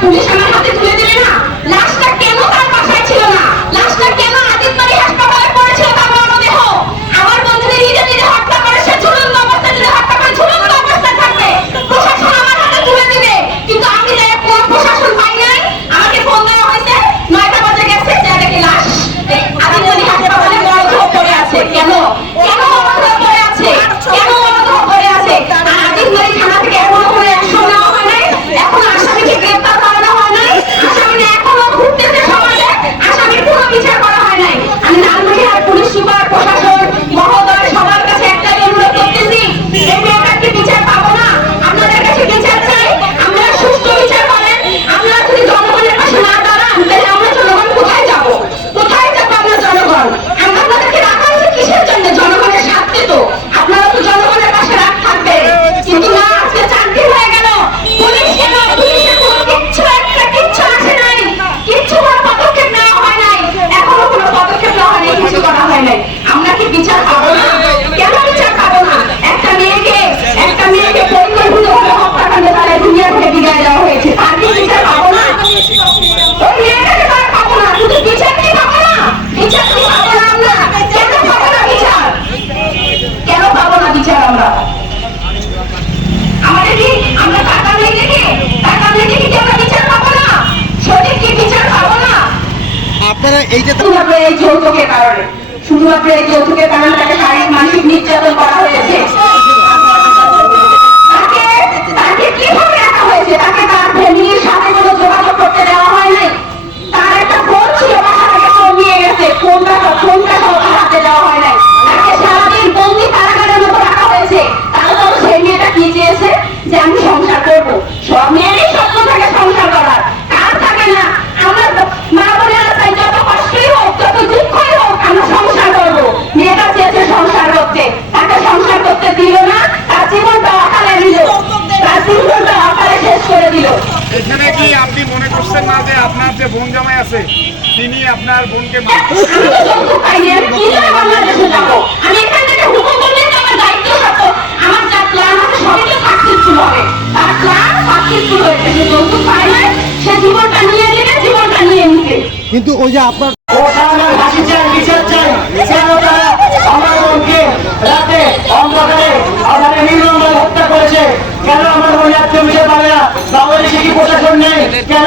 Police এই যে শুধুমাত্র এই যৌতুকের কারণে। শুধুমাত্র এই যৌতুকের কারণে তাকে শারীরিক মানসিক নির্যাতন করা হয়েছে। আছে তিনি আপনার বোনকে কিন্তু ওই যে আপনার হত্যা করেছে। কেন আমার মনে রাখতে পারে না? কি প্রশাসন নেই? কেন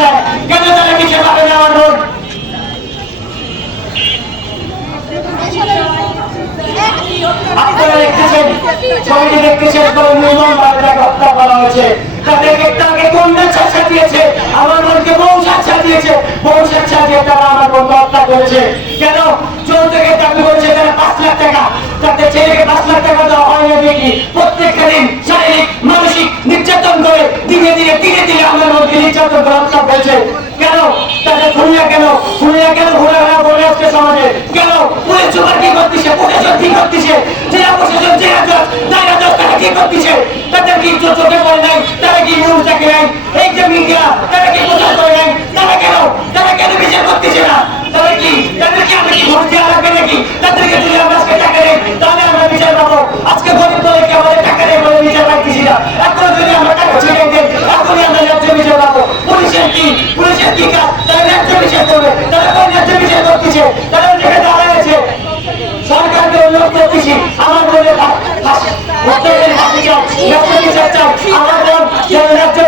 আছে কেন তারা কিছু পাবে না আমার পাঁচ লাখ টাকা। তাদের ছেলেকে হয় না দেখি। প্রত্যেকটা দিন শারীরিক, মানসিক নির্যাতন করে দিনে দিনে দিনে দিনে আমার বোনকে নির্যাতন করে হত্যা হয়েছে। কেন? তাকে ঘুরিয়া কেন? ঘুরিয়া কেন? ঘুরা ঘুরা বলে আসছে সমাজে। কেন? পুলিশ সুপার কি করতেছে? কি করতেছে? জেলা প্রশাসন, জেলা জজ জজ তারা কি করতেছে? তাদের কি চোখে পড়ে নাই? তারা কি নিউজ দেখে নাই? এই যে মিডিয়া, তারা কি প্রচার করে নাই? তারা কেন? তারা কেন বিচার করতেছে না? তাহলে কি তাদেরকে কি ভোট দেওয়া লাগবে নাকি? তাদেরকে যদি আমরা আজকে টাকা তাহলে আমরা বিচার পাবো। আজকে গরিব দলকে আমাদের টাকা নেই বলে বিচার পাইতেছি না? এখন যদি আমরা টাকা ছেড়ে দেয় এখনই আমরা কি পুলিশের কি কাজ তারা ন্যায্য বিচার করবে, তারা কোন ন্যায্য বিচার করতেছে, তারা যেখানে দাঁড়াইছে সরকারকে অনুরোধ করতেছি, আমার বলে আমার বল ন্যায্য